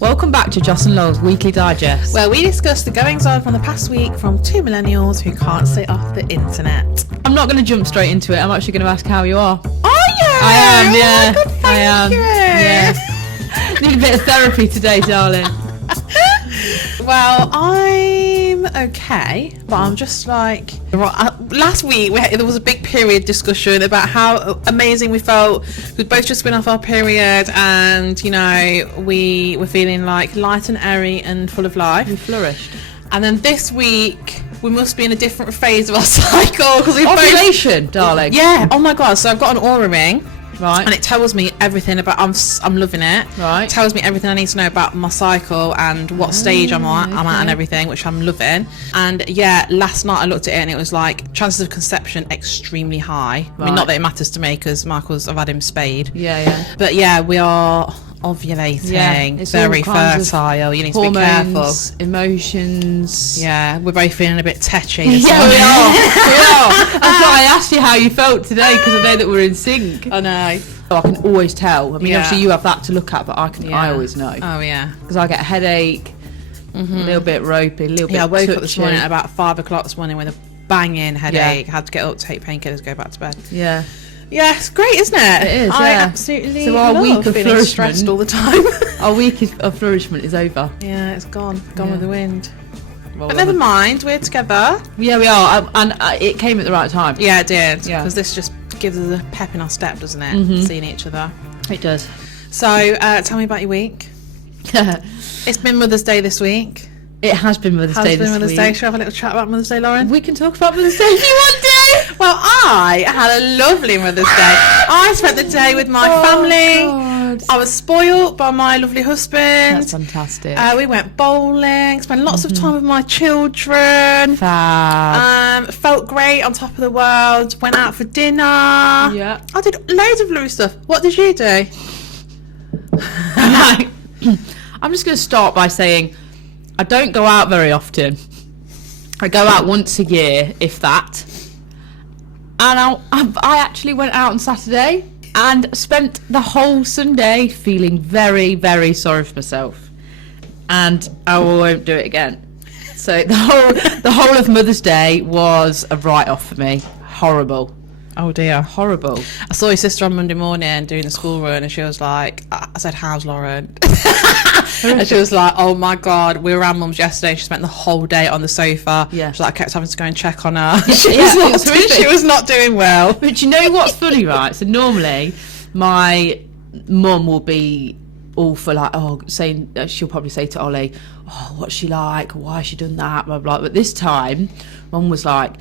Welcome back to Joss and Lowell's Weekly Digest, where we discuss the goings on from the past week from two millennials who can't stay off the internet. I'm not going to jump straight into it. I'm actually going to ask how you are. Are you? I am, yeah. Oh my God, I am. Yeah. Need a bit of therapy today, darling. Well, I'm okay, but I'm just like... Last week, there was a big period discussion about how amazing we felt. We'd both just been off our period and, you know, we were feeling like light and airy and full of life. We flourished. And then this week, we must be in a different phase of our cycle. Because Ovulation, darling. Yeah, oh my God. So I've got an Aura ring. Right. And it tells me everything about... I'm loving it. Right. It tells me everything I need to know about my cycle and what stage I'm at and everything, which I'm loving. And yeah, last night I looked at it and it was like chances of conception extremely high. Right. I mean, not that it matters to me because I've had him spayed. Yeah. But yeah, we are ovulating. Yeah, very fertile. You need to be careful. Emotions. Yeah, we're both feeling a bit tetchy. Yeah, we are. That's why I asked you how you felt today, because I know that we're in sync. I know. So I can always tell. I mean, obviously you have that to look at, but I always know. Oh yeah. Because I get a headache, a little bit ropey, a little bit I woke up this touchy. morning at about 5 o'clock this morning with a banging headache. Had to get up, take painkillers, go back to bed. Yeah. Yeah, it's great, isn't it? It is, I yeah. absolutely So our love week of feeling stressed all the time. Our week of flourishment is over. Yeah, it's gone Yeah. with the wind. Well, But never mind, we're together. Yeah, we are. And it came at the right time. Yeah, it did. Yeah. Because this just gives us a pep in our step, doesn't it? Seeing each other. It does. So, tell me about your week. It's been Mother's Day this week. It has been Mother's Day this week. Should we have a little chat about Mother's Day, Lauren? We can talk about Mother's Day if you want to. Well, I had a lovely Mother's Day. I spent the day with my family. God. I was spoiled by my lovely husband. That's fantastic. We went bowling, spent lots of time with my children. Fab. Felt great, on top of the world. Went out for dinner. Yeah. I did loads of lovely stuff. What did you do? I'm just going to start by saying I don't go out very often. I go out once a year, if that. And I actually went out on Saturday and spent the whole Sunday feeling very, very sorry for myself. And I won't do it again. So the whole of Mother's Day was a write-off for me. Horrible. Oh dear. Horrible. I saw your sister on Monday morning doing the school run and she was like, I said, how's Lauren? And she was like, oh my God, we were around Mum's yesterday. She spent the whole day on the sofa. Yeah. She's like, I kept having to go and check on her. She She was not doing well. But you know what's funny, right? So normally my mum will be all for like, saying, she'll probably say to Ollie, oh, what's she like? Why has she done that? Blah, blah. But this time, Mum was like,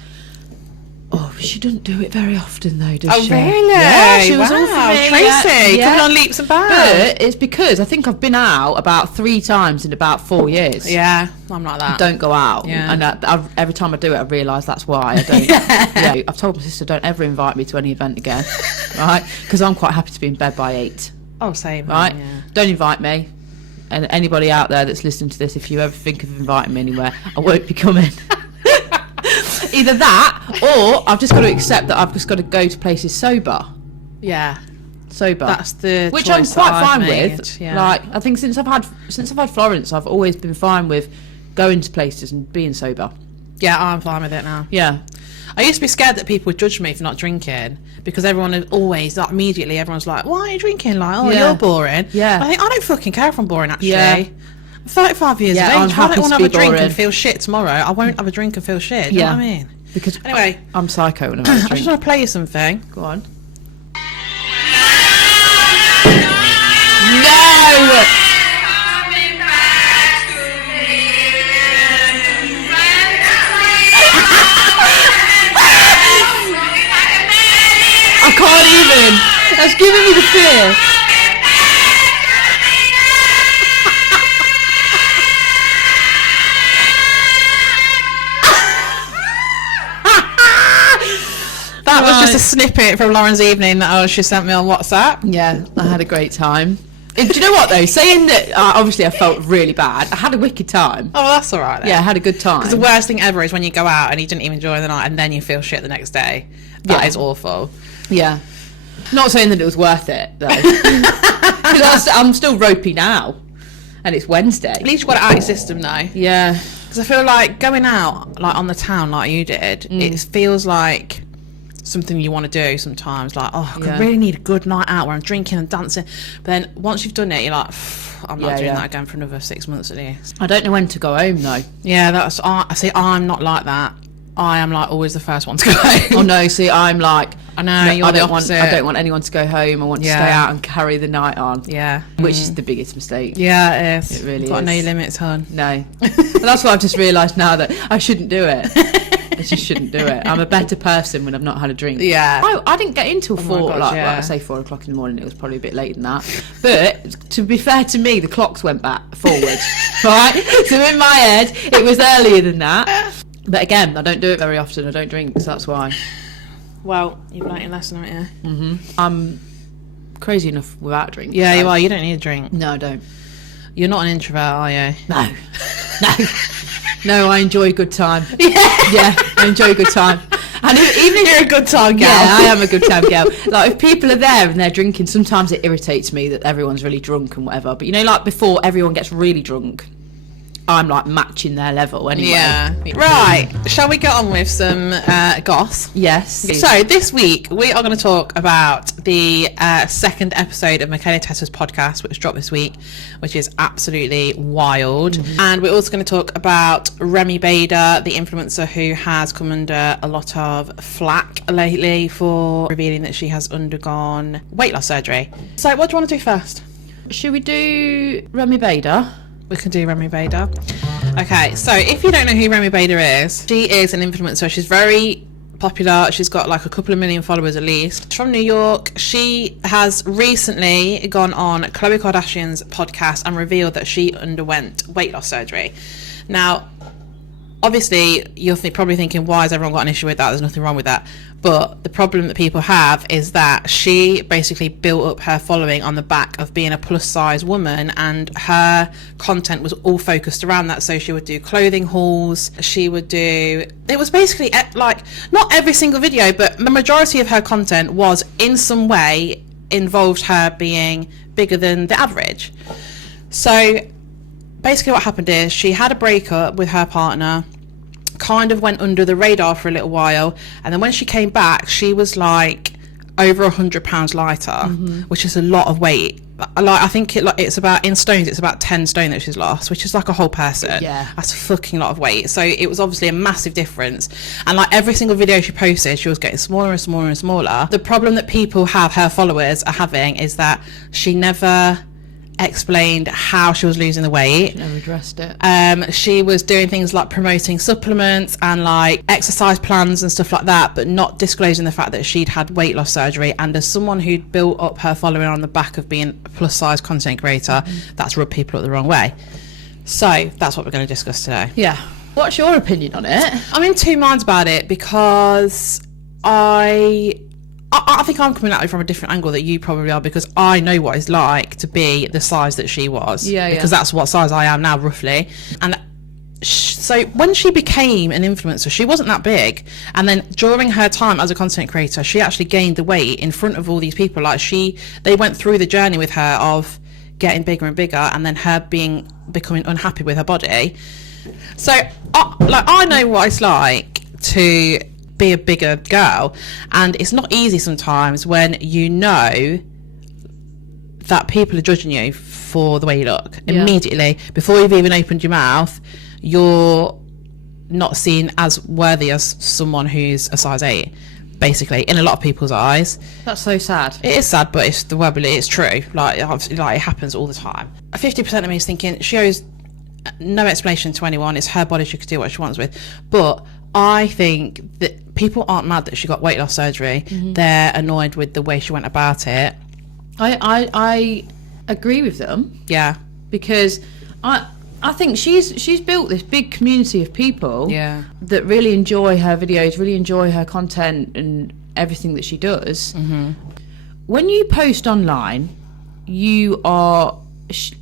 oh, she doesn't do it very often though, does she? Oh, really? Yeah, she was all for Wow, me. Tracy, Yeah. coming on leaps and bounds. But it's because I think I've been out about 3 times in about 4 years. Yeah, I'm like that. Don't go out. Yeah. And every time I do it, I realise that's why I don't. Yeah. I've told my sister, don't ever invite me to any event again, right? Because I'm quite happy to be in bed by 8. Oh, same. Right? Yeah. Don't invite me. And anybody out there that's listening to this, if you ever think of inviting me anywhere, I won't be coming. Either that, or I've just got to accept that I've just got to go to places sober. Yeah. Sober. That's the which I'm choice quite that I've fine made, with. yeah. Like, I think since I've had Florence, I've always been fine with going to places and being sober. Yeah, I'm fine with it now. Yeah. I used to be scared that people would judge me for not drinking because everyone is always like, immediately everyone's like, why are you drinking? Like, oh, Yeah. you're boring. Yeah. I think I don't fucking care if I'm boring, actually. Yeah. I'm 35 years Yeah, of I'm age. If I happy don't want to to have be a drink boring. and feel shit tomorrow, I won't have a drink and feel shit. Do you know what I mean? Because Anyway. I'm psycho when I'm I just want to play you something. Go on. No! I can't even. That's giving me the fear. That was just a snippet from Lauren's evening that she sent me on WhatsApp. Yeah, I had a great time. Do you know what though? Saying that, obviously I felt really bad. I had a wicked time. Oh, well, that's all right then. Yeah, I had a good time. Because the worst thing ever is when you go out and you didn't even enjoy the night and then you feel shit the next day. That is awful. Yeah. Not saying that it was worth it though. 'Cause I'm still ropey now. and it's Wednesday. At least you got it out your system though. Yeah. Because I feel like going out like on the town like you did, it feels like something you want to do sometimes. Like, oh, I really need a good night out where I'm drinking and dancing. But then once you've done it, you're like, I'm not doing that again for another 6 months at least. I don't know when to go home though. Yeah, that's. I see. I'm not like that. I am like always the first one to go home. Oh no, see, I'm like, I know, you're the opposite. I don't want anyone to go home. I want to stay out and carry the night on. Yeah. Which is the biggest mistake. Yeah, it is. It really Got is. no limits, hon. No. But that's what I've just realised now, that I shouldn't do it. I just shouldn't do it. I'm a better person when I've not had a drink. Yeah. I didn't get in till 4, I say 4 o'clock in the morning. It was probably a bit later than that. But to be fair to me, the clocks went back forward. Right? So in my head, it was earlier than that. But again, I don't do it very often. I don't drink, so that's why. Well, you've learnt your lesson, haven't you? Mm-hmm. I'm crazy enough without a drink. Yeah, you are. You don't need a drink. No, I don't. You're not an introvert, are you? No. No, I enjoy a good time. Yeah, I enjoy a good time. And even if you're a good time gal. Yeah, I am a good time gal. Like, if people are there and they're drinking, sometimes it irritates me that everyone's really drunk and whatever. But you know, like before everyone gets really drunk, I'm like matching their level anyway. Yeah. Right. Shall we get on with some goss? Yes. So this week we are going to talk about the second episode of Mikaela Testa's podcast, which dropped this week, which is absolutely wild. Mm-hmm. And we're also going to talk about Remi Bader, the influencer who has come under a lot of flack lately for revealing that she has undergone weight loss surgery. So what do you want to do first? Should we do Remi Bader? We can do Remi Bader. Okay, so if you don't know who Remi Bader is, she is an influencer. She's very popular. She's got like a couple of million followers at least. She's from New York. She has recently gone on Khloe Kardashian's podcast and revealed that she underwent weight loss surgery. Now, obviously, you're probably thinking, why has everyone got an issue with that? There's nothing wrong with that. But the problem that people have is that she basically built up her following on the back of being a plus size woman, and her content was all focused around that. So she would do clothing hauls. She would do, it was basically like, not every single video, but the majority of her content was in some way involved her being bigger than the average. So basically what happened is she had a breakup with her partner, kind of went under the radar for a little while, and then when she came back she was like over 100 pounds lighter, which is a lot of weight. Like, I think it's about, in stones, it's about 10 stone that she's lost, which is like a whole person. Yeah, that's a fucking lot of weight. So it was obviously a massive difference, and like every single video she posted, she was getting smaller and smaller and smaller. The problem that people have, her followers are having, is that she never explained how she was losing the weight. She never addressed it. She was doing things like promoting supplements and like exercise plans and stuff like that, but not disclosing the fact that she'd had weight loss surgery. And as someone who'd built up her following on the back of being a plus size content creator, that's rubbed people up the wrong way. So that's what we're going to discuss today. Yeah. What's your opinion on it? I'm in two minds about it, because I think I'm coming at it from a different angle that you probably are, because I know what it's like to be the size that she was. Yeah, because that's what size I am now, roughly. And so when she became an influencer, she wasn't that big. And then during her time as a content creator, she actually gained the weight in front of all these people. Like, they went through the journey with her of getting bigger and bigger, and then her becoming unhappy with her body. So I know what it's like to be a bigger girl, and it's not easy sometimes when you know that people are judging you for the way you look. Immediately before you've even opened your mouth, you're not seen as worthy as someone who's a size 8, basically, in a lot of people's eyes. That's so sad. It is sad, but it's the word, but it's true. Like it happens all the time. 50% of me is thinking she owes no explanation to anyone. It's her body, she could do what she wants with. But I think that people aren't mad that she got weight loss surgery. They're annoyed with the way she went about it. I agree with them. Yeah, because I think she's built this big community of people that really enjoy her videos, really enjoy her content and everything that she does. When you post online, you are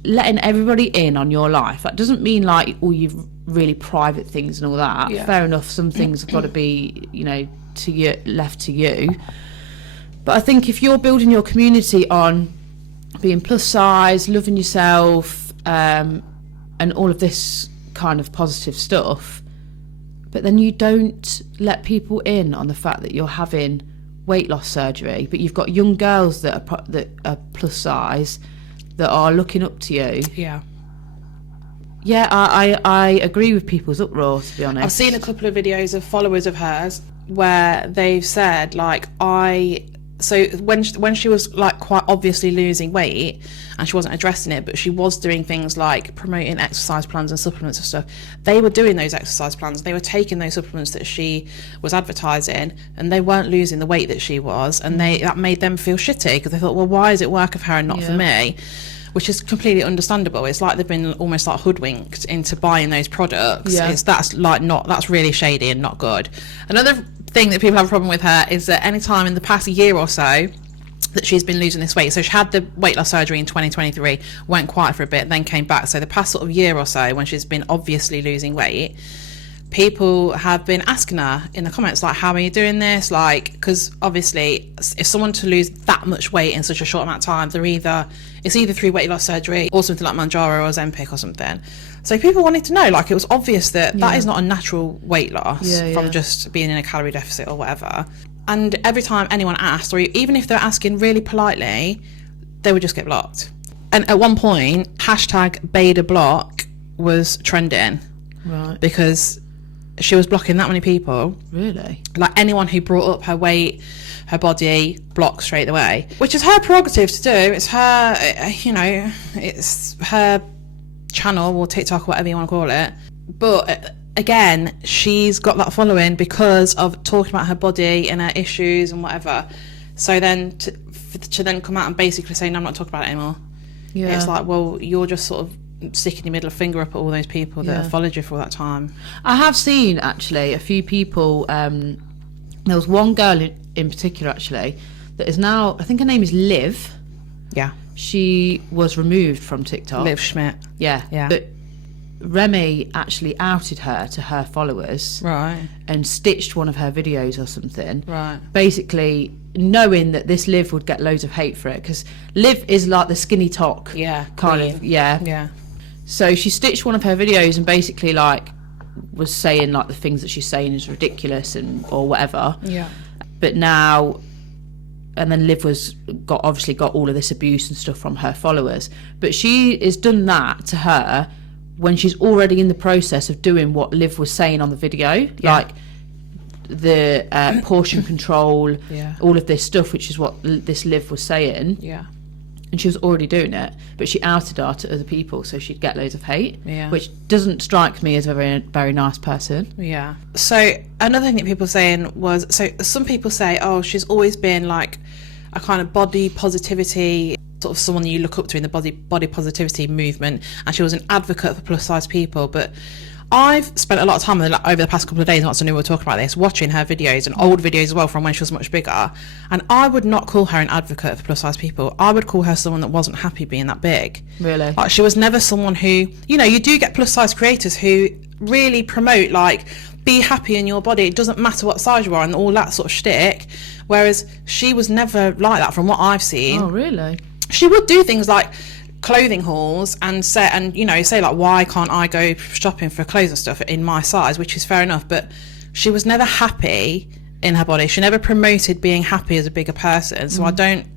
letting everybody in on your life. That doesn't mean like all you've really private things and all that. Fair enough, some things have got to be, to you, left to you. But I think if you're building your community on being plus size, loving yourself, and all of this kind of positive stuff, but then you don't let people in on the fact that you're having weight loss surgery, but you've got young girls that are plus size that are looking up to you. Yeah, I agree with people's uproar, to be honest. I've seen a couple of videos of followers of hers where they've said, like, so when she was like quite obviously losing weight and she wasn't addressing it, but she was doing things like promoting exercise plans and supplements and stuff, they were doing those exercise plans, they were taking those supplements that she was advertising, and they weren't losing the weight that she was, and that made them feel shitty because they thought, well, why is it working for her and not for me? Which is completely understandable. It's like they've been almost like hoodwinked into buying those products. That's really shady and not good. Another thing that people have a problem with her is that any time in the past year or so that she's been losing this weight, so she had the weight loss surgery in 2023, went quiet for a bit, then came back. So the past sort of year or so, when she's been obviously losing weight, people have been asking her in the comments, like, how are you doing this? Like, because obviously if someone to lose that much weight in such a short amount of time, it's either through weight loss surgery or something like Mounjaro or Ozempic or something. So people wanted to know, like, it was obvious that is not a natural weight loss from just being in a calorie deficit or whatever. And every time anyone asked, or even if they're asking really politely, they would just get blocked. And at one point, #BaderBlock was trending. Right. Because she was blocking that many people. Really? Like, anyone who brought up her weight, her body, blocked straight away. Which is her prerogative to do. It's her, it's her channel or TikTok or whatever you want to call it. But again, she's got that following because of talking about her body and her issues and whatever. So then to then come out and basically say, no, I'm not talking about it anymore. Yeah. It's like, well, you're just sort of sticking your middle finger up at all those people that have followed you for all that time. I have seen, actually, a few people. There was one girl in particular, actually, that is now, I think her name is Liv. Yeah. She was removed from TikTok. Liv Schmidt. Yeah. But Remi actually outed her to her followers. Right. And stitched one of her videos or something. Right. Basically, knowing that this Liv would get loads of hate for it, because Liv is like the skinny talk. Yeah. Kind of. Yeah. Yeah. So she stitched one of her videos and basically, like, was saying, like, the things that she's saying is ridiculous or whatever. Yeah. But now, and then Liv obviously got all of this abuse and stuff from her followers. But she has done that to her when she's already in the process of doing what Liv was saying on the video. Like the portion control, all of this stuff, which is what this Liv was saying. Yeah. And she was already doing it, but she outed her to other people, so she'd get loads of hate, which doesn't strike me as a very, very nice person. Yeah. So another thing that people were saying was, so some people say, oh, she's always been like a kind of body positivity, sort of someone you look up to in the body positivity movement, and she was an advocate for plus size people. But I've spent a lot of time over the past couple of days, not so new, we're talking about this, watching her videos and old videos as well from when she was much bigger. And I would not call her an advocate for plus size people. I would call her someone that wasn't happy being that big. Really? Like, she was never someone who, you do get plus size creators who really promote, like, be happy in your body, it doesn't matter what size you are, and all that sort of shtick. Whereas she was never like that from what I've seen. Oh, really? She would do things like clothing hauls and say like, why can't I go shopping for clothes and stuff in my size, which is fair enough, but she was never happy in her body. She never promoted being happy as a bigger person. So I don't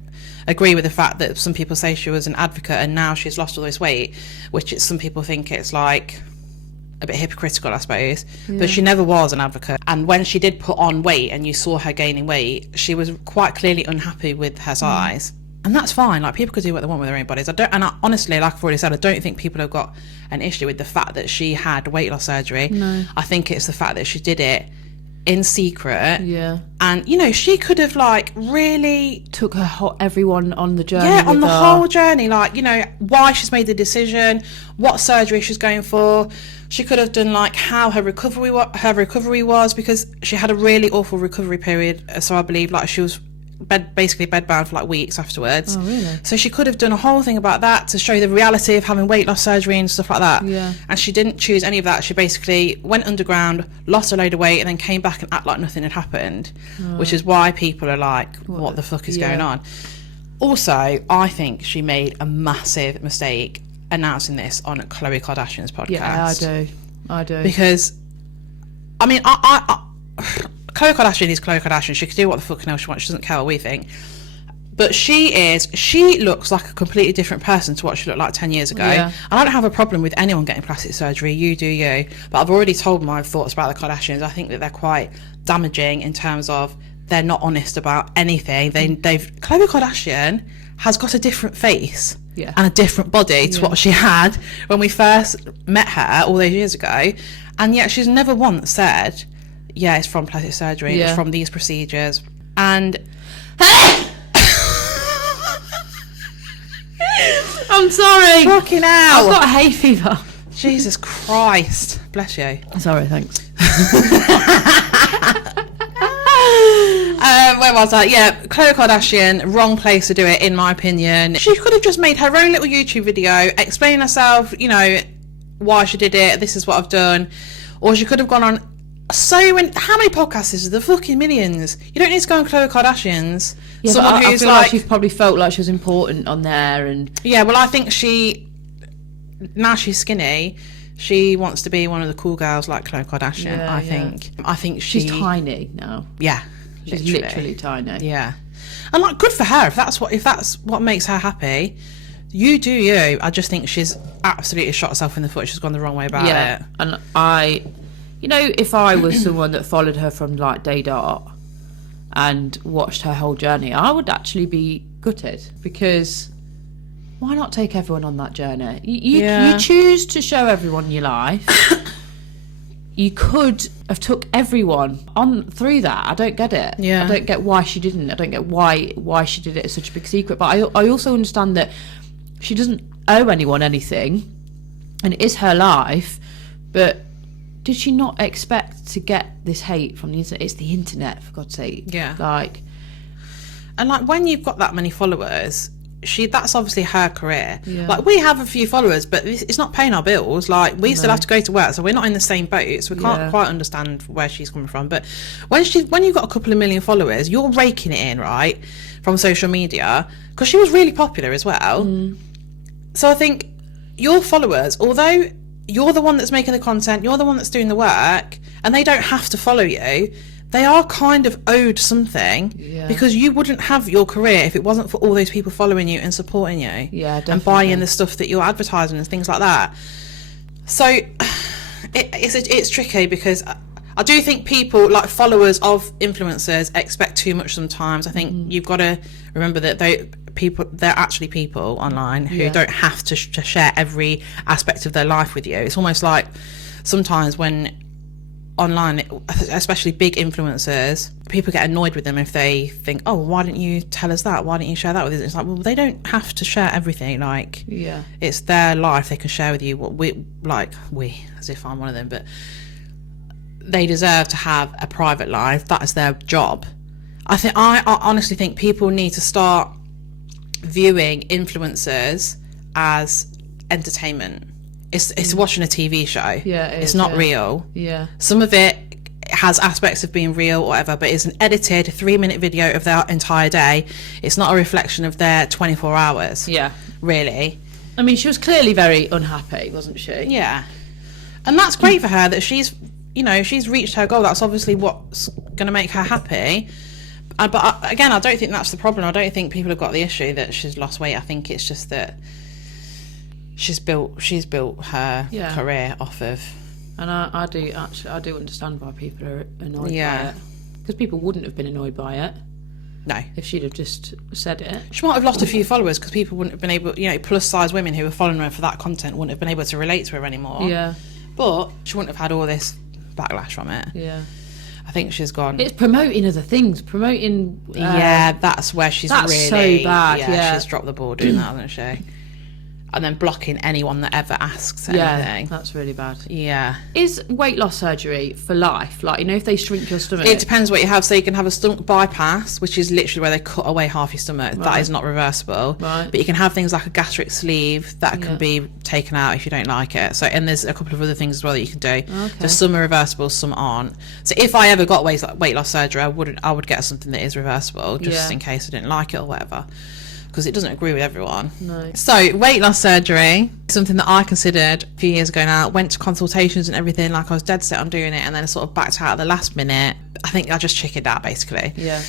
agree with the fact that some people say she was an advocate and now she's lost all this weight, which some people think it's like a bit hypocritical, I suppose. But she never was an advocate. And when she did put on weight and you saw her gaining weight, she was quite clearly unhappy with her size. And that's fine. Like, people could do what they want with their own bodies. Honestly, like I've already said, I don't think people have got an issue with the fact that she had weight loss surgery. No. I think it's the fact that she did it in secret. Yeah. And, she could have, like, really took everyone on the journey. Yeah, on the whole journey. Like, why she's made the decision, what surgery she's going for. She could have done, like, how her recovery was, because she had a really awful recovery period. So I believe, like, she was basically bedbound for like weeks afterwards. Oh, really? So she could have done a whole thing about that to show the reality of having weight loss surgery and stuff like that. Yeah. And she didn't choose any of that. She basically went underground, lost a load of weight, and then came back and act like nothing had happened, which is why people are like, what the fuck is going on? Also, I think she made a massive mistake announcing this on Khloe Kardashian's podcast. Yeah, I do. Because, I mean, I Khloe Kardashian is Khloe Kardashian. She can do what the fucking hell she wants. She doesn't care what we think. But she looks like a completely different person to what she looked like 10 years ago. Yeah. I don't have a problem with anyone getting plastic surgery. You do you. But I've already told my thoughts about the Kardashians. I think that they're quite damaging in terms of they're not honest about anything. Khloe Kardashian has got a different face. Yeah. And a different body to what she had when we first met her all those years ago. And yet she's never once said, yeah, it's from plastic surgery, it's from these procedures. And I'm sorry. Fucking hell. I've got hay fever. Jesus Christ. Bless you. Sorry, thanks. Where was I? Yeah, Khloe Kardashian, wrong place to do it, in my opinion. She could have just made her own little YouTube video, explain herself, you know, why she did it, this is what I've done. Or she could have gone on how many podcasts is there? The fucking millions. You don't need to go on Khloe Kardashian's. Yeah, someone who's I feel like she's probably felt like she was important on there. And yeah, well, I think now she's skinny, she wants to be one of the cool girls like Khloe Kardashian. I think she's tiny now. Yeah, she's literally tiny. Yeah, and like, good for her if that's what makes her happy. You do you. I just think she's absolutely shot herself in the foot. She's gone the wrong way about it. And if I was someone that followed her from like day dot and watched her whole journey, I would actually be gutted, because why not take everyone on that journey? You choose to show everyone your life. You could have took everyone on through that. I don't get it. Yeah. I don't get why she didn't. I don't get why she did it as such a big secret. But I also understand that she doesn't owe anyone anything, and it is her life. But did she not expect to get this hate from the internet? It's the internet, for God's sake. Yeah. And when you've got that many followers, that's obviously her career. Yeah. We have a few followers, but it's not paying our bills. We still have to go to work, so we're not in the same boat. So we can't quite understand where she's coming from. But when you've got a couple of million followers, you're raking it in, right, from social media, because she was really popular as well. So I think your followers, although you're the one that's making the content, you're the one that's doing the work, and they don't have to follow you, they are kind of owed something, because you wouldn't have your career if it wasn't for all those people following you and supporting you, and buying the stuff that you're advertising and things like that. So it's tricky, because I do think people, like followers of influencers, expect too much sometimes. I think you've got to remember that they're actually people online who don't have to share every aspect of their life with you. It's almost like sometimes when online, especially big influencers, people get annoyed with them if they think, oh, why didn't you tell us that? Why didn't you share that with us? It's like, well, they don't have to share everything. It's their life. They can share with you what we, as if I'm one of them, but they deserve to have a private life. That is their job. I honestly think people need to start viewing influencers as entertainment. It's watching a TV show. It's not real. Some of it has aspects of being real or whatever, but it's an edited 3-minute video of their entire day. It's not a reflection of their 24 hours. Really. I mean, she was clearly very unhappy, wasn't she? Yeah. And that's great for her that she's reached her goal. That's obviously what's going to make her happy. But again, I don't think that's the problem. I don't think people have got the issue that she's lost weight. I think it's just that she's built her career off of. And I do understand why people are annoyed by it, because people wouldn't have been annoyed by it. No, if she'd have just said it. She might have lost a few followers because people wouldn't have been able, plus size women who were following her for that content wouldn't have been able to relate to her anymore. But she wouldn't have had all this backlash from it. I think she's gone. It's promoting other things, that's where she's really so bad. She's dropped the ball doing that, hasn't she? And then blocking anyone that ever asks anything. That's really bad. Is weight loss surgery for life? If they shrink your stomach? It depends what you have. So you can have a stomach bypass, which is literally where they cut away half your stomach. Right. That is not reversible. Right. But you can have things like a gastric sleeve that can be taken out if you don't like it. So, and there's a couple of other things as well that you can do. Okay. So some are reversible, some aren't. So if I ever got weight loss surgery, I would get something that is reversible, just in case I didn't like it or whatever. because it doesn't agree with everyone. No. So weight loss surgery, something that I considered a few years ago now, went to consultations and everything, like I was dead set on doing it, and then I sort of backed out at the last minute. I think I just chickened out basically. Yeah.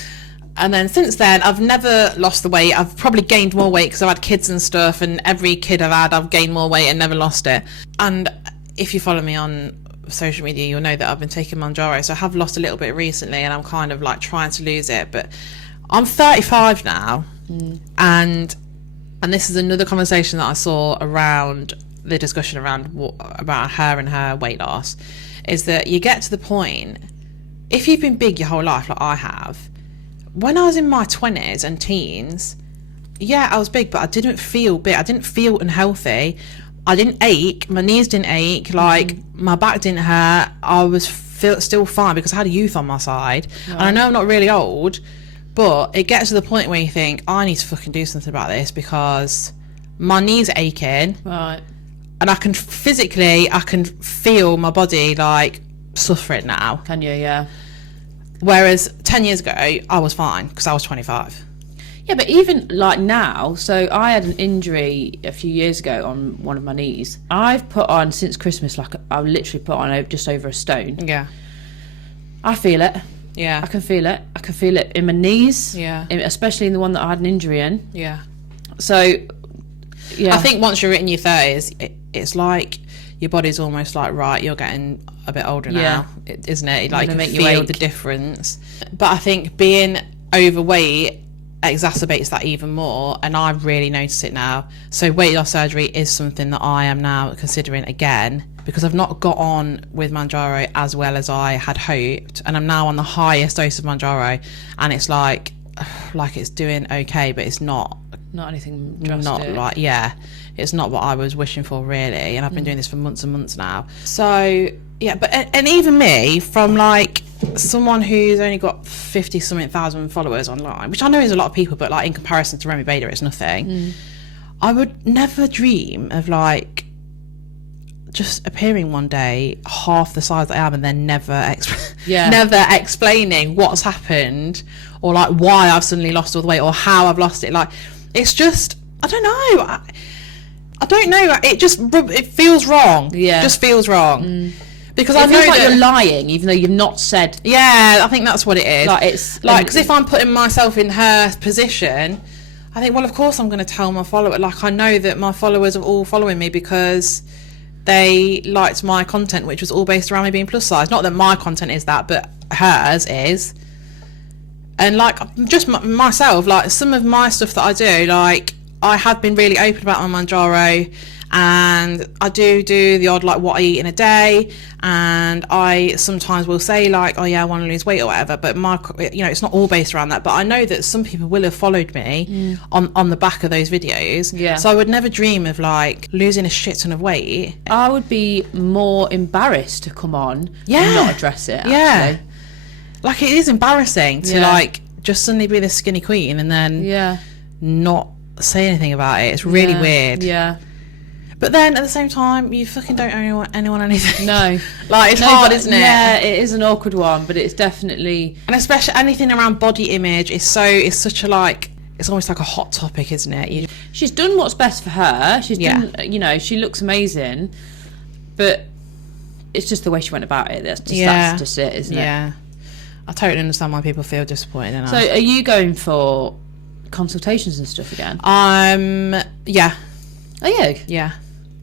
And then since then, I've never lost the weight. I've probably gained more weight because I've had kids and stuff, and every kid I've had, I've gained more weight and never lost it. And if you follow me on social media, you'll know that I've been taking Mounjaro, so I have lost a little bit recently, and I'm kind of like trying to lose it. But I'm 35 now, and this is another conversation that I saw around the discussion around about her and her weight loss, is that you get to the point, if you've been big your whole life like I have, when I was in my 20s and teens, yeah, I was big, but I didn't feel big. I didn't feel unhealthy. I didn't ache. My knees didn't ache. Like, my back didn't hurt. I was still fine because I had a youth on my side. Right. And I know I'm not really old, but it gets to the point where you think, I need to fucking do something about this because my knees are aching. Right. And I can feel my body, like, suffering now. Can you? Yeah. Whereas 10 years ago, I was fine because I was 25. Yeah, but even like now, so I had an injury a few years ago on one of my knees. I've put on, since Christmas, like I've literally put on just over a stone. Yeah. I feel it. Yeah. I can feel it. I can feel it in my knees. Yeah. Especially in the one that I had an injury in. Yeah. So, yeah. I think once you're in your 30s, it's like your body's almost like, right, you're getting a bit older now, isn't it? Like, you can feel the difference. But I think being overweight exacerbates that even more, and I really notice it now. So weight loss surgery is something that I am now considering again, because I've not got on with Mounjaro as well as I had hoped, and I'm now on the highest dose of Mounjaro, and it's like it's doing okay, but it's not anything drastic. Not like, yeah, it's not what I was wishing for really, and I've been doing this for months and months now. So yeah, but and even me, from like someone who's only got 50 something thousand followers online, which I know is a lot of people, but like in comparison to Remi Bader, it's nothing. I would never dream of like just appearing one day half the size I am, and then never explaining what's happened, or like why I've suddenly lost all the weight, or how I've lost it. Like, it's just, I don't know. I don't know. It feels wrong. Yeah, it just feels wrong. Because I know that you're lying, even though you've not said. Yeah, I think that's what it is. Like, it's like, because if I'm putting myself in her position, I think, well, of course I'm going to tell my follower. Like, I know that my followers are all following me because they liked my content, which was all based around me being plus size. Not that my content is that, but hers is. And like, just myself, like some of my stuff that I do, like I have been really open about my Mounjaro, and I do the odd like what I eat in a day, and I sometimes will say like, oh yeah, I want to lose weight or whatever, but it's not all based around that. But I know that some people will have followed me on the back of those videos. Yeah. So I would never dream of like losing a shit ton of weight. I would be more embarrassed to come on and not address it. Actually. Yeah. Like, it is embarrassing to like just suddenly be this skinny queen and then not say anything about it. It's really weird. Yeah. But then at the same time, you fucking don't owe anyone anything. No. Like, it's hard, isn't it? Yeah, it is an awkward one, but it's definitely... And especially anything around body image is such a like... It's almost like a hot topic, isn't it? She's done what's best for her. She's done, she looks amazing. But it's just the way she went about it. That's just it, isn't it? Yeah. I totally understand why people feel disappointed in us. So are you going for consultations and stuff again? Yeah. Are you? Yeah.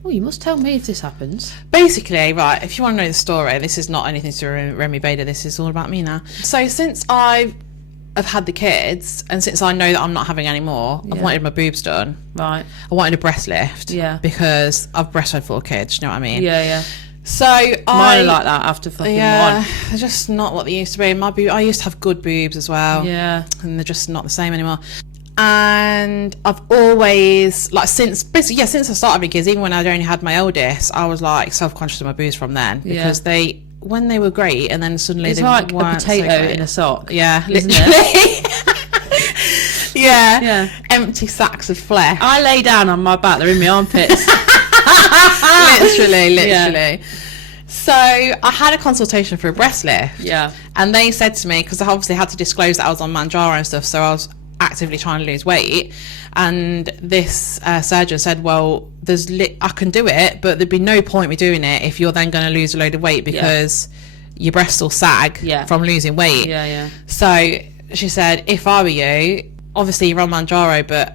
Oh, you must tell me if this happens. Basically, right, if you want to know the story, this is not anything to do with Remi Bader, this is all about me now. So since I've had the kids, and since I know that I'm not having any more, I've wanted my boobs done. Right. I wanted a breast lift. Yeah. Because I've breastfed 4 kids, do you know what I mean? Yeah, yeah. So mine are like that after fucking one. They're just not what they used to be. I used to have good boobs as well. Yeah. And they're just not the same anymore. And I've always, like, since I started having kids, even when I'd only had my oldest, I was like self-conscious of my boobs from then, because when they were great, and then suddenly it's they like weren't a potato so great. in a sock. Yeah, isn't literally. It? Yeah. Empty sacks of flesh. I lay down on my back; they're in my armpits. literally. Yeah. So I had a consultation for a breast lift. Yeah. And they said to me, because I obviously had to disclose that I was on Mounjaro and stuff, so actively trying to lose weight, and this surgeon said, well, I can do it, but there'd be no point me doing it if you're then going to lose a load of weight, because your breasts will sag from losing weight. So she said, if I were you, obviously you're on Manjaro, but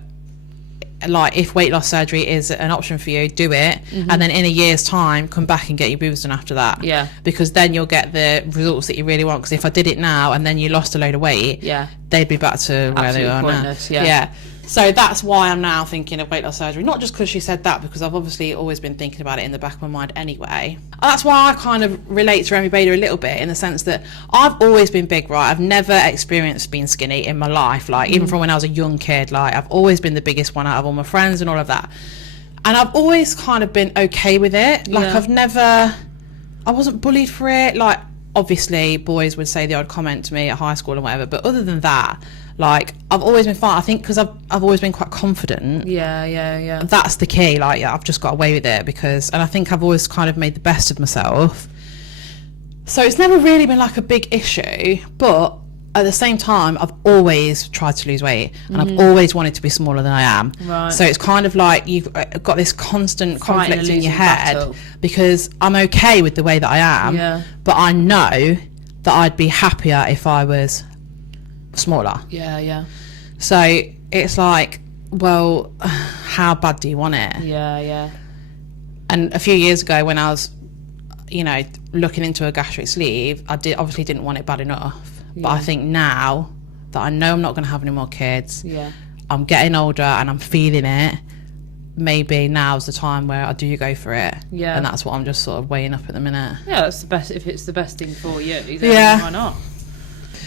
like, if weight loss surgery is an option for you, do it, and then in a year's time come back and get your boobs done after that, because then you'll get the results that you really want. Because if I did it now and then you lost a load of weight, they'd be back to where they are now. So that's why I'm now thinking of weight loss surgery, not just because she said that, because I've obviously always been thinking about it in the back of my mind anyway. That's why I kind of relate to Remi Bader a little bit, in the sense that I've always been big, right? I've never experienced being skinny in my life, like even from when I was a young kid. Like, I've always been the biggest one out of all my friends and all of that, and I've always kind of been okay with it. Like, I wasn't bullied for it. Like, obviously boys would say the odd comment to me at high school and whatever, but other than that, like, I've always been fine. I think because I've always been quite confident. That's the key. Like, I've just got away with it and I think I've always kind of made the best of myself. So it's never really been like a big issue, but at the same time, I've always tried to lose weight, and I've always wanted to be smaller than I am. So it's kind of like you've got this constant conflict in your head, because I'm okay with the way that I am, but I know that I'd be happier if I was smaller. So it's like, well, how bad do you want it? And a few years ago, when I was, looking into a gastric sleeve, I obviously didn't want it bad enough. But I think now that I know I'm not going to have any more kids, I'm getting older and I'm feeling it, maybe now's the time where I do go for it. And that's what I'm just sort of weighing up at the minute. That's the best. If it's the best thing for you, then why not?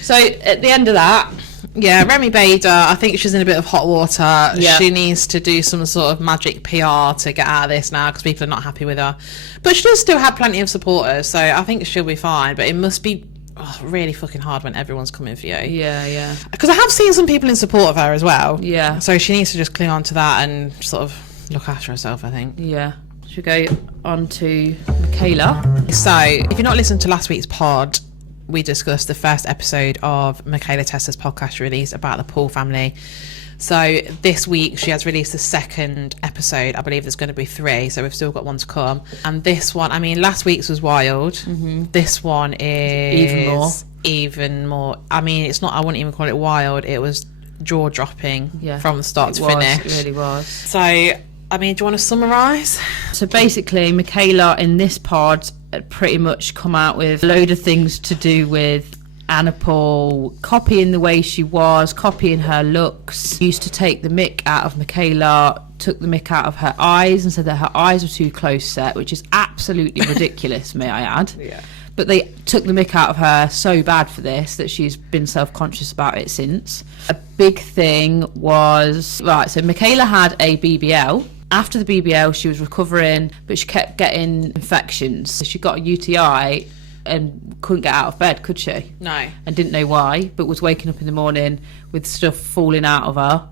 So at the end of that, Remi Bader, I think she's in a bit of hot water. She needs to do some sort of magic PR to get out of this now, because people are not happy with her. But she does still have plenty of supporters, so I think she'll be fine. But it must be really fucking hard when everyone's coming for you. Because I have seen some people in support of her as well. So she needs to just cling on to that and sort of look after herself, I think. Should we go on to Mikaela? So if you're not listening to last week's pod, we discussed the first episode of Mikaela Testa's podcast release about the Paul family. So this week she has released the second episode. I believe there's going to be 3, so we've still got one to come. And this one, I mean, last week's was wild. This one is even more. I mean, it's not, I wouldn't even call it wild. It was jaw-dropping from the start to finish. It really was. So, I mean, do you want to summarise? So basically, Mikaela in this pod had pretty much come out with a load of things to do with Anna Paul copying the way she was, copying her looks. Used to take the mick out of Mikaela, took the mick out of her eyes and said that her eyes were too close set, which is absolutely ridiculous, may I add. But they took the mick out of her so bad for this that she's been self-conscious about it since. A big thing was, so Mikaela had a BBL. After the BBL, she was recovering, but she kept getting infections. So she got a UTI and couldn't get out of bed, could she? No. And didn't know why, but was waking up in the morning with stuff falling out of her.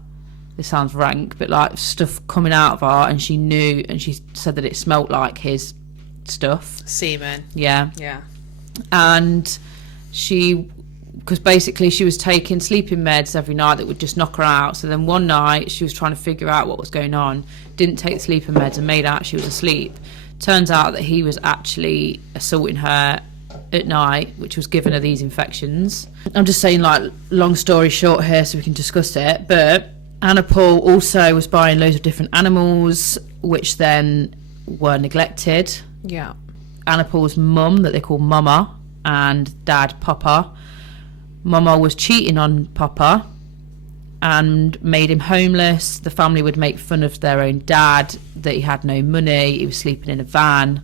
This sounds rank, but like stuff coming out of her, and she knew, and she said that it smelt like his stuff. Semen. Yeah. And because basically she was taking sleeping meds every night that would just knock her out. So then one night she was trying to figure out what was going on, didn't take the sleeping meds and made out she was asleep. Turns out that he was actually assaulting her at night, which was giving her these infections. I'm just saying, like, long story short here so we can discuss it, but Anna Paul also was buying loads of different animals which then were neglected. Anna Paul's mum, that they call Mama, and dad Papa. Mama was cheating on Papa and made him homeless. The family would make fun of their own dad, that he had no money, he was sleeping in a van.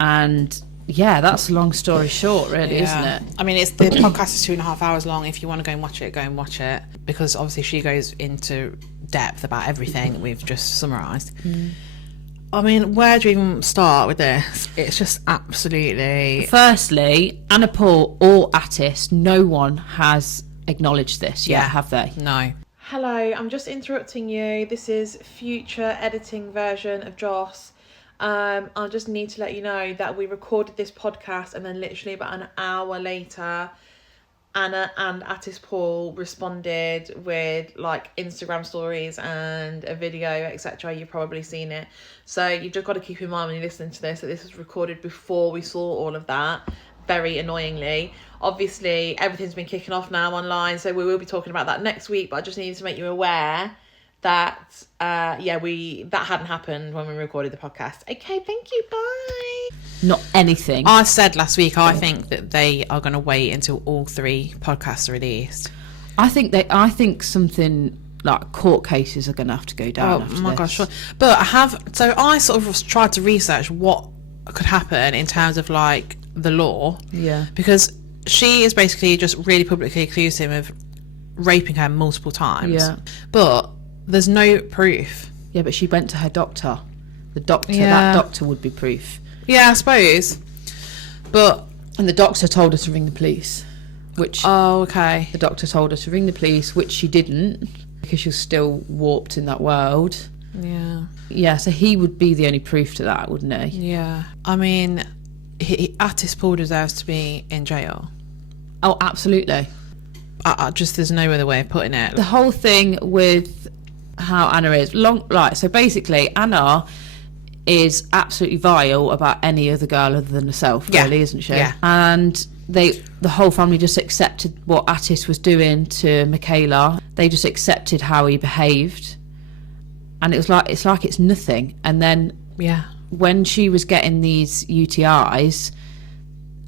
And that's a long story short, really, isn't it? I mean, the podcast is 2.5 hours long. If you want to go and watch it, go and watch it, because obviously she goes into depth about everything that we've just summarised. I mean, where do you even start with this? It's just absolutely... Firstly, Anna Paul or Attis, no one has acknowledged this yet, have they? No. Hello, I'm just interrupting you. This is future editing version of Joss. I just need to let you know that we recorded this podcast and then literally about an hour later, Anna and Attis Paul responded with like Instagram stories and a video, etc. You've probably seen it. So you've just got to keep in mind when you're listening to this that this was recorded before we saw all of that, very annoyingly. Obviously, everything's been kicking off now online, so we will be talking about that next week, but I just needed to make you aware that that hadn't happened when we recorded the podcast. Okay, thank you, bye. Not anything. I said last week, I think that they are going to wait until all 3 podcasts are released. I think something like court cases are going to have to go down. Oh my gosh! But I sort of tried to research what could happen in terms of like the law. Yeah. Because she is basically just really publicly accused him of raping her multiple times. Yeah. But there's no proof. Yeah, but she went to her doctor. That doctor would be proof. Yeah, I suppose. And the doctor told her to ring the police. Okay. The doctor told her to ring the police, which she didn't, because she was still warped in that world. Yeah. Yeah, so he would be the only proof to that, wouldn't he? Yeah. I mean, Attis Paul deserves to be in jail. Oh, absolutely. There's no other way of putting it. The whole thing with how Anna is so basically Anna is absolutely vile about any other girl other than herself, really, isn't she? Yeah. And the whole family just accepted what Attis was doing to Mikaela. They just accepted how he behaved, and it's like it's nothing. And then when she was getting these UTIs,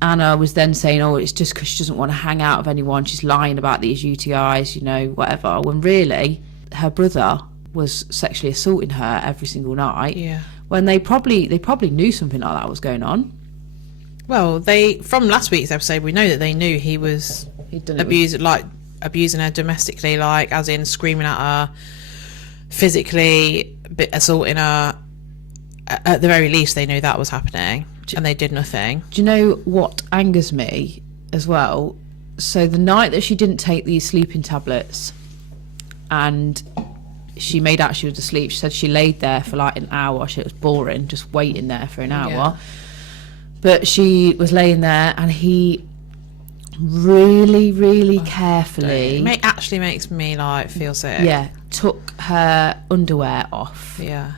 Anna was then saying, oh, it's just because she doesn't want to hang out with anyone, she's lying about these UTIs, whatever, when really her brother was sexually assaulting her every single night. Yeah. When they probably knew something like that was going on. Well, from last week's episode, we know that they knew he'd done abusing her domestically, like as in screaming at her, physically assaulting her. At the very least, they knew that was happening, and they did nothing. Do you know what angers me as well? So the night that she didn't take these sleeping tablets, and she made out she was asleep, she said she laid there for like an hour. It was boring, just waiting there for an hour. Yeah. But she was laying there, and he really, really carefully... It actually makes me like feel sick. Yeah, took her underwear off. Yeah.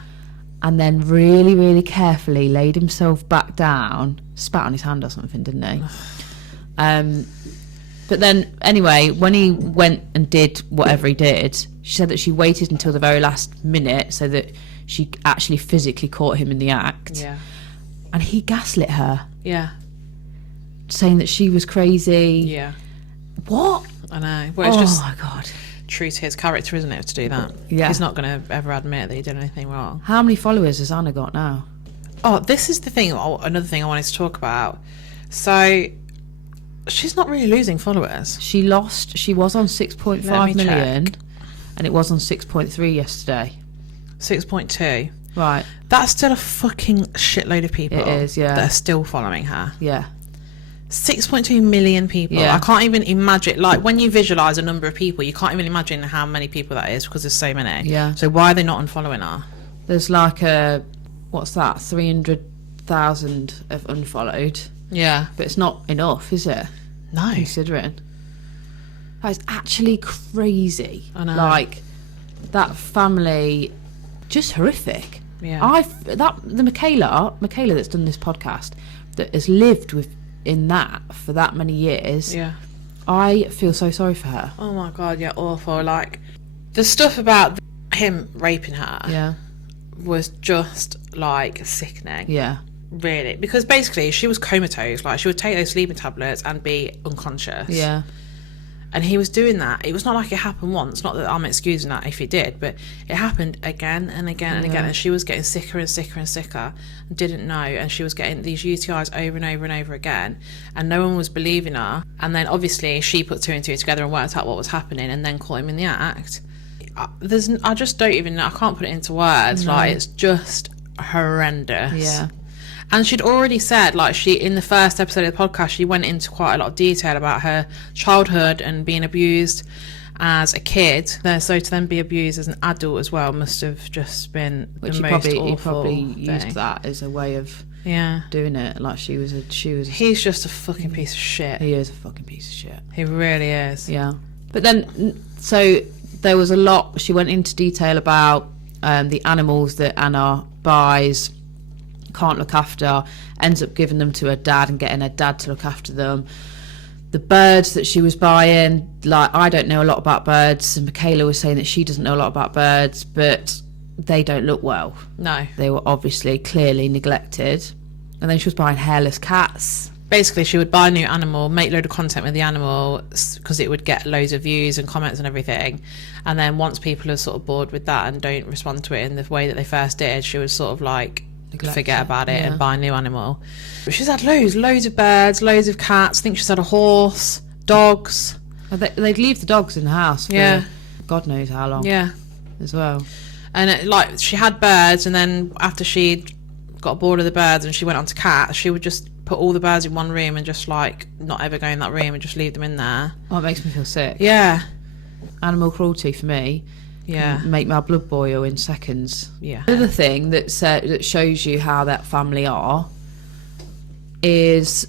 And then really, really carefully laid himself back down, spat on his hand or something, didn't he? But then, anyway, when he went and did whatever he did, she said that she waited until the very last minute so that she actually physically caught him in the act. Yeah. And he gaslit her. Yeah. Saying that she was crazy. Yeah. What? I know. Well, it's just my God. True to his character, isn't it, to do that? Yeah. He's not going to ever admit that he did anything wrong. How many followers has Anna got now? Oh, this is the thing. Another thing I wanted to talk about. So, she's not really losing followers. She was on 6.5 million, and it was on 6.3 yesterday. 6.2. Right. That's still a fucking shitload of people. It is, yeah. That are still following her. Yeah. 6.2 million people. Yeah. I can't even imagine, like, when you visualise a number of people, you can't even imagine how many people that is, because there's so many. Yeah. So why are they not unfollowing her? There's like 300,000 have unfollowed. Yeah. But it's not enough, is it? No. Considering. That is actually crazy. I know. Like, that family, just horrific. Yeah. The Mikaela that's done this podcast, that has lived in that for that many years. Yeah. I feel so sorry for her. Oh my God, yeah, awful. Like, the stuff about him raping her. Yeah. Was just like sickening. Yeah. Really, because basically she was comatose. Like, she would take those sleeping tablets and be unconscious. Yeah. And he was doing that. It was not like it happened once. Not that I'm excusing that if he did, but it happened again and again and again. And she was getting sicker and sicker and sicker and didn't know. And she was getting these UTIs over and over and over again. And no one was believing her. And then obviously she put 2 and 2 together and worked out what was happening and then caught him in the act. I just don't even know. I can't put it into words. No. Like, it's just horrendous. Yeah. And she'd already said, like, in the first episode of the podcast, she went into quite a lot of detail about her childhood and being abused as a kid. So to then be abused as an adult as well must have just been the most awful he probably thing. used that as a way of doing it. Like she was. He's just a fucking piece of shit. He is a fucking piece of shit. He really is. Yeah. But then, so there was a lot. She went into detail about the animals that Anna buys, can't look after, ends up giving them to her dad and getting her dad to look after them. The birds that she was buying, like, I don't know a lot about birds, and Mikaela was saying that she doesn't know a lot about birds, but they don't look well. No. They were obviously clearly neglected. And then she was buying hairless cats. Basically, she would buy a new animal, make a load of content with the animal because it would get loads of views and comments and everything. And then once people are sort of bored with that and don't respond to it in the way that they first did, she would sort of like forget about it and buy a new animal. But she's had loads of birds, loads of cats. I think she's had a horse, dogs. They'd leave the dogs in the house for God knows how long. Yeah. As well. And like she had birds, and then after she got bored of the birds and she went on to cats, she would just put all the birds in one room and just like not ever go in that room and just leave them in there. Oh, it makes me feel sick. Yeah. Animal cruelty for me. Yeah. Make my blood boil in seconds. Yeah. The other thing that shows you how that family are is,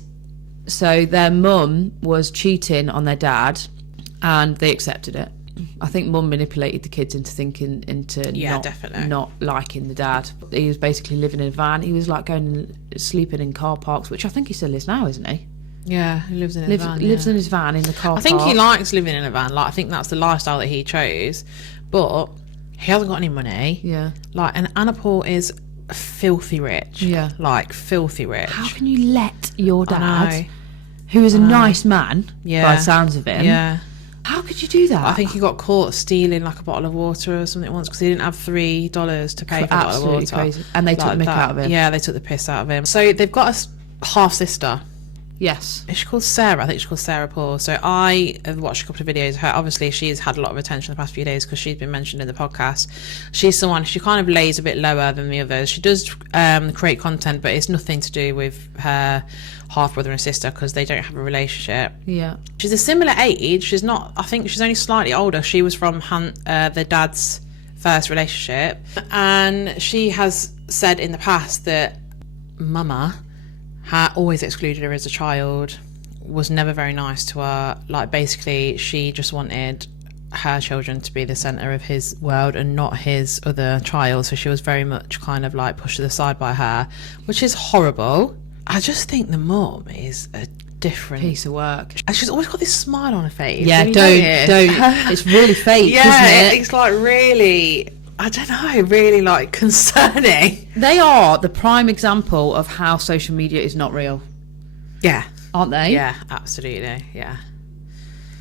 so their mum was cheating on their dad and they accepted it. I think mum manipulated the kids into not liking the dad. He was basically living in a van. He was like going sleeping in car parks, which I think he still is now, isn't he? Yeah, he lives in his van. Lives in his van in the car park. I think he likes living in a van. Like, I think that's the lifestyle that he chose. But he hasn't got any money. Yeah. Like, and Anna Paul is filthy rich. Yeah. Like, filthy rich. How can you let your dad, who is a nice man, by the sounds of him, how could you do that? I think he got caught stealing like a bottle of water or something once because he didn't have $3 to pay for a bottle of water. Crazy. And they took the mick out of him. Yeah, they took the piss out of him. So they've got a half sister. Yes. Is she called Sarah? I think she's called Sarah Paul. So I have watched a couple of videos of her. Obviously, she's had a lot of attention the past few days because she's been mentioned in the podcast. She's someone, she kind of lays a bit lower than the others. She does create content, but it's nothing to do with her half-brother and sister because they don't have a relationship. Yeah. She's a similar age. She's not, I think she's only slightly older. She was from their dad's first relationship. And she has said in the past that Mama always excluded her as a child, was never very nice to her. Like, basically, she just wanted her children to be the centre of his world and not his other child. So she was very much kind of like pushed to the side by her, which is horrible. I just think the mum is a different piece of work. And she's always got this smile on her face. Yeah, don't. It's really fake, isn't it? It's like really, I don't know, really like concerning. They are the prime example of how social media is not real. Yeah. Aren't they? Yeah, absolutely. Yeah.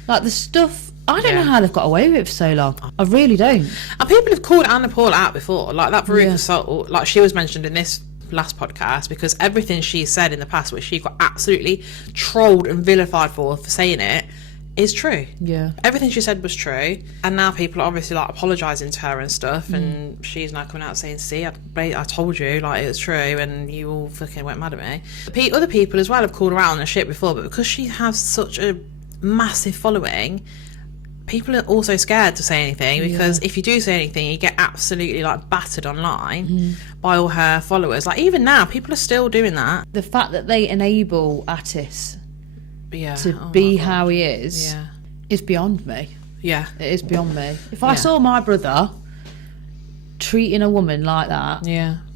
Like the stuff, I don't know how they've got away with it for so long. I really don't. And people have called Anna Paul out before. Like that Veruca Salt, like she was mentioned in this last podcast because everything she said in the past, which she got absolutely trolled and vilified for saying it, is true. Yeah. Everything she said was true. And now people are obviously like apologising to her and stuff, and she's now coming out saying, see, I told you, like, it was true, and you all fucking went mad at me. Other people as well have called her out on her shit before, but because she has such a massive following, people are also scared to say anything because if you do say anything, you get absolutely like battered online by all her followers. Like even now, people are still doing that. The fact that they enable Attis to oh be how he is beyond me. Yeah. It is beyond me. If I saw my brother treating a woman like that,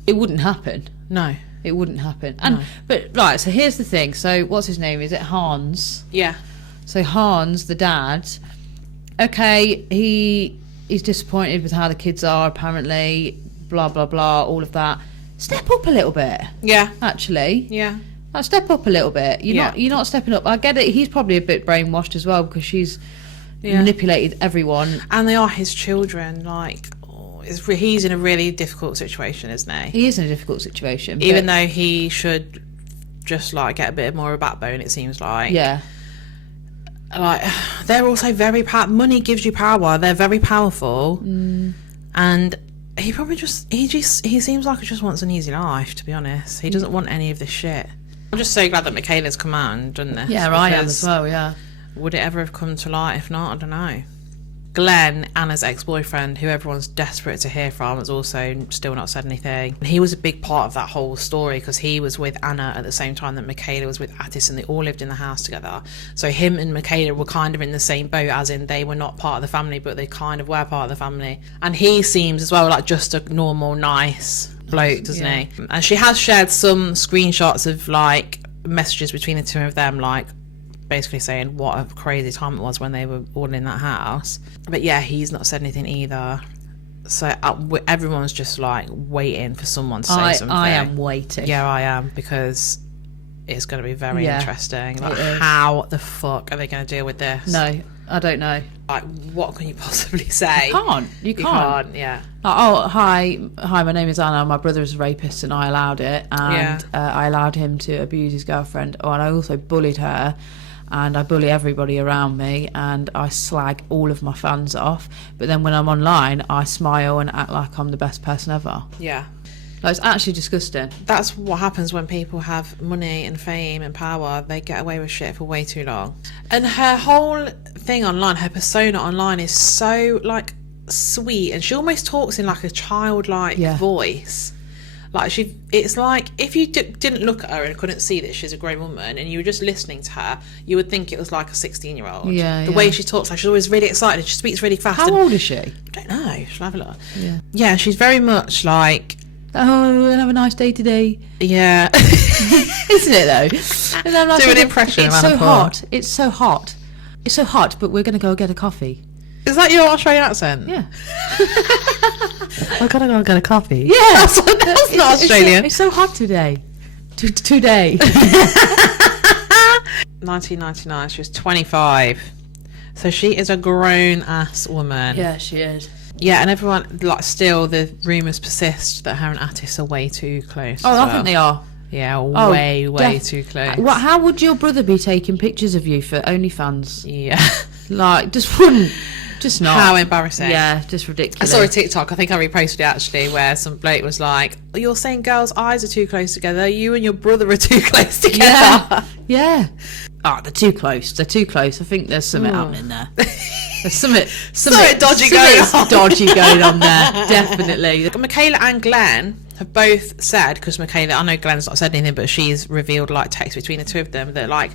it wouldn't happen. No. It wouldn't happen. And but right, so here's the thing. So what's his name? Is it Hans? Yeah. So Hans, the dad, okay, he's disappointed with how the kids are apparently, blah blah blah, all of that. Step up a little bit. Yeah. Actually. Yeah. Like, step up a little bit. You're not stepping up. I get it. He's probably a bit brainwashed as well because she's manipulated everyone. And they are his children. Like, he's in a really difficult situation, isn't he? He is in a difficult situation. Even though he should just like get a bit more of a backbone, it seems like. Yeah. Like, they're also very money gives you power. They're very powerful. And he probably he seems like he just wants an easy life, to be honest. He doesn't want any of this shit. I'm just so glad that Mikaela's come out and done this. Yeah, I am as well, yeah. Would it ever have come to light? If not, I don't know. Glenn, Anna's ex-boyfriend, who everyone's desperate to hear from, has also still not said anything. He was a big part of that whole story because he was with Anna at the same time that Mikaela was with Attis, and they all lived in the house together. So him and Mikaela were kind of in the same boat, as in they were not part of the family, but they kind of were part of the family. And he seems as well like just a normal, nice bloke, doesn't he? And she has shared some screenshots of like messages between the two of them, like basically saying what a crazy time it was when they were all in that house. But yeah, he's not said anything either. So everyone's just like waiting for someone to say something. I am waiting. Yeah, I am, because it's going to be very interesting. Like, how the fuck are they going to deal with this? No, I don't know. Like, what can you possibly say? You can't. Yeah. Like, oh, hi, my name is Anna. My brother is a rapist, and I allowed it. And I allowed him to abuse his girlfriend. Oh, and I also bullied her. And I bully everybody around me, and I slag all of my fans off. But then when I'm online, I smile and act like I'm the best person ever. Yeah. Like, it's actually disgusting. That's what happens when people have money and fame and power. They get away with shit for way too long. And her whole thing online, her persona online, is so like sweet, and she almost talks in like a childlike voice. Like it's like if you didn't look at her and couldn't see that she's a grown woman, and you were just listening to her, you would think it was like a 16-year-old. The way she talks, like she's always really excited. She speaks really fast. How old is she? I don't know. She'll have a look. Yeah, she's very much like, oh, we'll have a nice day today. Yeah. Isn't it though? Do an impression. It's so hot. It's so hot. It's so hot, but we're going to go get a coffee. Is that your Australian accent? Yeah. I gotta go and get a coffee. Yeah. That's not Australian. It's so hot today. Today. 1999, she was 25. So she is a grown-ass woman. Yeah, she is. Yeah, and everyone, like, still the rumours persist that her and Attis are way too close. Oh, I think they are. Yeah, way too close. How would your brother be taking pictures of you for OnlyFans? Yeah. Like, just wouldn't. Just not. How embarrassing. Yeah, just ridiculous. I saw a TikTok, I think I reposted it actually, where some bloke was like, you're saying girls' eyes are too close together, you and your brother are too close together. Yeah. Oh, they're too close. They're too close. I think there's something happening there. There's something dodgy going on there. Definitely. Mikaela and Glenn have both said, because Mikaela, I know Glenn's not said anything, but she's revealed like text between the two of them that like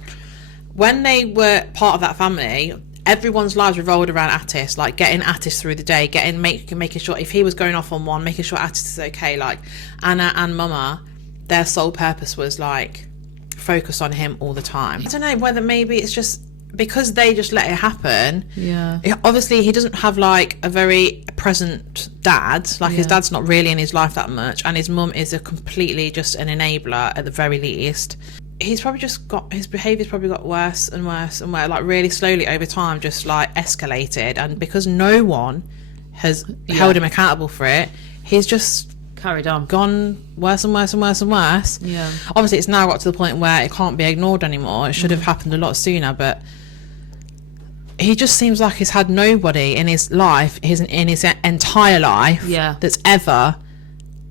when they were part of that family, everyone's lives revolved around Attis, like getting Attis through the day, making sure if he was going off on one, making sure Attis is okay. Like Anna and Mama, their sole purpose was like focus on him all the time. I don't know whether maybe it's just because they just let it happen. Yeah. Obviously, he doesn't have like a very present dad. Like his dad's not really in his life that much, and his mum is a completely just an enabler at the very least. He's probably just got his behaviour's probably got worse and worse and worse, like really slowly over time, just like escalated. And because no one has held him accountable for it, he's just carried on, gone worse and worse and worse and worse. Yeah. Obviously, it's now got to the point where it can't be ignored anymore. It should have happened a lot sooner, but he just seems like he's had nobody in his life, in his entire life, that's ever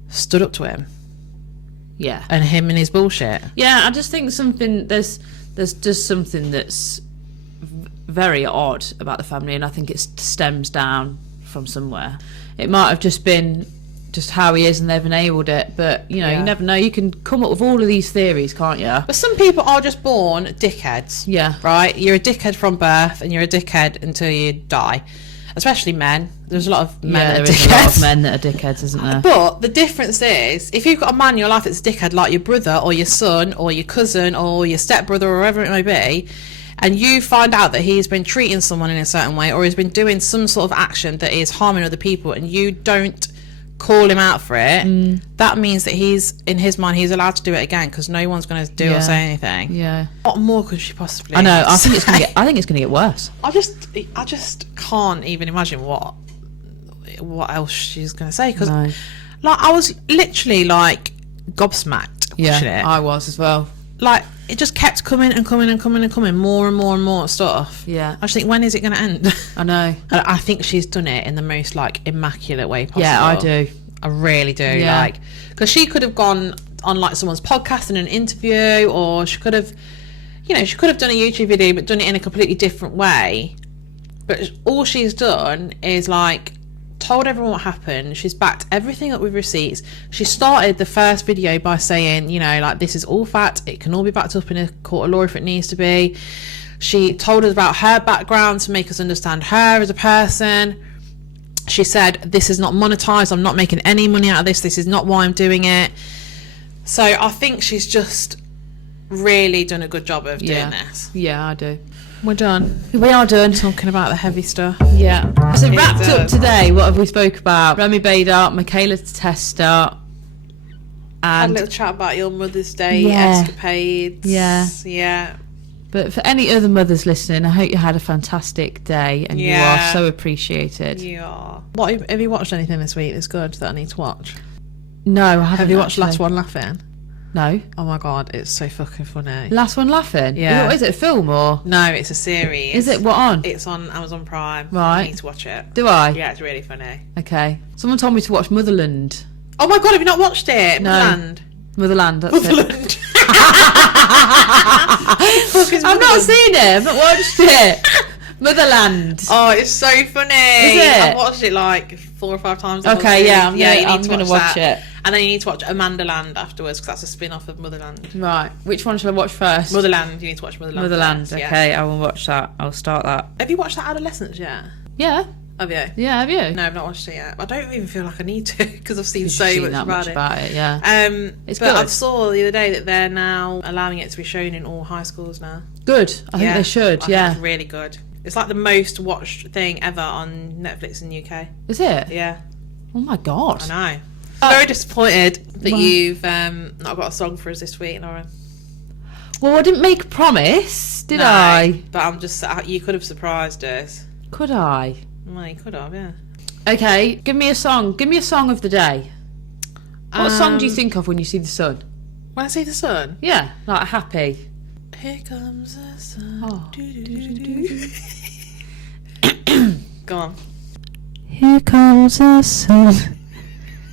stood up to him. Yeah. And him and his bullshit. Yeah, I just think there's just something that's very odd about the family, and I think it stems down from somewhere. It might have just been just how he is and they've enabled it, but you never know. You can come up with all of these theories, can't you? But some people are just born dickheads. Yeah. Right? You're a dickhead from birth, and you're a dickhead until you die. Especially men. There's a lot of men that are dickheads. There is a lot of men that are dickheads, isn't there? But the difference is, if you've got a man in your life that's a dickhead, like your brother or your son or your cousin or your stepbrother or whoever it may be, and you find out that he's been treating someone in a certain way, or he's been doing some sort of action that is harming other people, and you don't call him out for it, that means that he's, in his mind, he's allowed to do it again, because no one's going to do or say anything. Yeah. What more could she possibly? I know. I think it's going to get worse. I just can't even imagine what else she's going to say, because like I was literally like gobsmacked watching it. I was as well. Like it just kept coming and coming and coming and coming, more and more and more stuff. Yeah. I just think, when is it going to end? I know. And I think she's done it in the most like immaculate way possible. Yeah, I do. I really do. Yeah. Like, because she could have gone on like someone's podcast in an interview, or she could have done a YouTube video but done it in a completely different way, But all she's done is like told everyone what happened. She's backed everything up with receipts. She started the first video by saying, you know, like, this is all fact. It can all be backed up in a court of law if it needs to be. She told us about her background to make us understand her as a person. She said, this is not monetized. I'm not making any money out of this. This is not why I'm doing it. So I think she's just really done a good job of doing this. Yeah, I do. We're done. We are done. Talking about the heavy stuff. Yeah. So wrapped up does. today, what have we spoke about? Remi Bader, Mikaela Testa, Had a and little chat about your Mother's Day Yeah. escapades. Yeah. Yeah. but for any other mothers listening, I hope you had a fantastic day and you Yeah. are so appreciated. Yeah. What have you watched anything this week that's good that I need to watch? No, I haven't. Have you watched actually. Last One Laughing? No. Oh my god, it's so fucking funny. Last One Laughing? Yeah. What is it, a film or? No, it's a series. Is it what on? It's on Amazon Prime. Right. You need to watch it. Do I? Yeah, it's really funny. Okay. Someone told me to watch Motherland. Oh my god, have you not watched it? No. Motherland. That's it. Motherland. I've not seen it. I've not watched it. Motherland. Oh, it's so funny. Is it? I've watched it like 4 or 5 times. Okay, yeah, I'm you need gonna to watch that. it. And then you need to watch Amanda Land afterwards because that's a spin-off of Motherland. Right. Which one shall I watch first? Motherland, you need to watch Motherland. Motherland. first, yeah. Okay, I will watch that. I'll start that. Have you watched that Adolescence yet? Yeah. Have you? Yeah, have you? No, I've not watched it yet. I don't even feel like I need to because I've seen You've so seen much that about much it. about it, yeah. It's But I good. saw the other day that they're now allowing it to be shown in all high schools now. Good. I think they should, I think yeah. it's really good. It's like the most watched thing ever on Netflix in the UK. Is it? Yeah, Oh my god. I know. I'm very disappointed that Why? you've not got a song for us this week, Lauren. Well, I didn't make a promise, did No, I? But I'm just, you could have surprised us. Could I? Well, you could have, yeah. Okay, give me a song. Give me a song of the day. What song do you think of when you see the sun? When I see the sun, Yeah, like happy. here comes the sun. Oh. Do-do-do-do-do. Go on. Here comes the sun.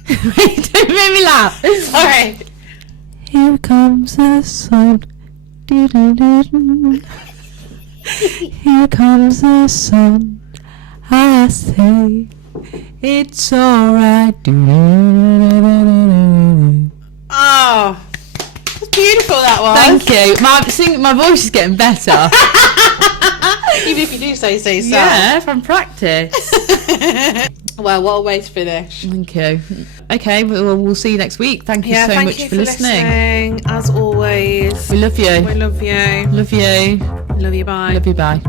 Wait, don't make me laugh. Sorry. Here comes the sun. Do-do-do-do. Here comes the sun. I say it's alright. Oh, it's beautiful that was. Thank you. My voice is getting better. Even if you do say so. Yeah, from practice. Well, what a way to finish. Thank you. Okay, well, we'll see you next week. Thank you so thank much you for listening. As always, We love you. we love you. Love you. Love you. Bye. Love you. Bye.